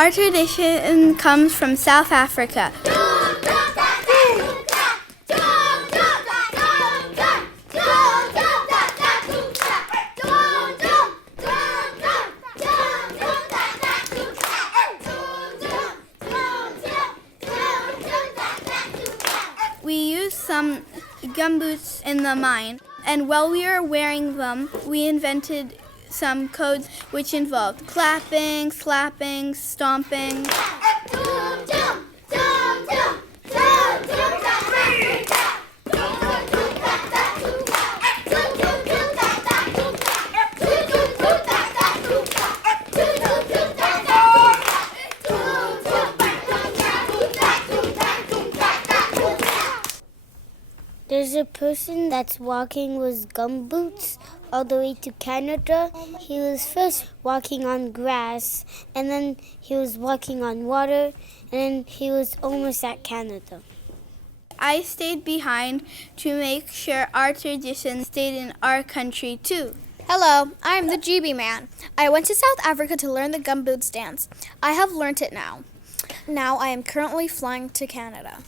Our tradition comes from South Africa. We used some gumboots in the mine, and while we were wearing them, we invented some codes which involved clapping, slapping, stomping. There's a person that's walking with gumboots all the way to Canada. He was first walking on grass, and then he was walking on water, and then he was almost at Canada. I stayed behind to make sure our tradition stayed in our country too. Hello, I'm the GB man. I went to South Africa to learn the Gumboots dance. I have learnt it now. Now I am currently flying to Canada.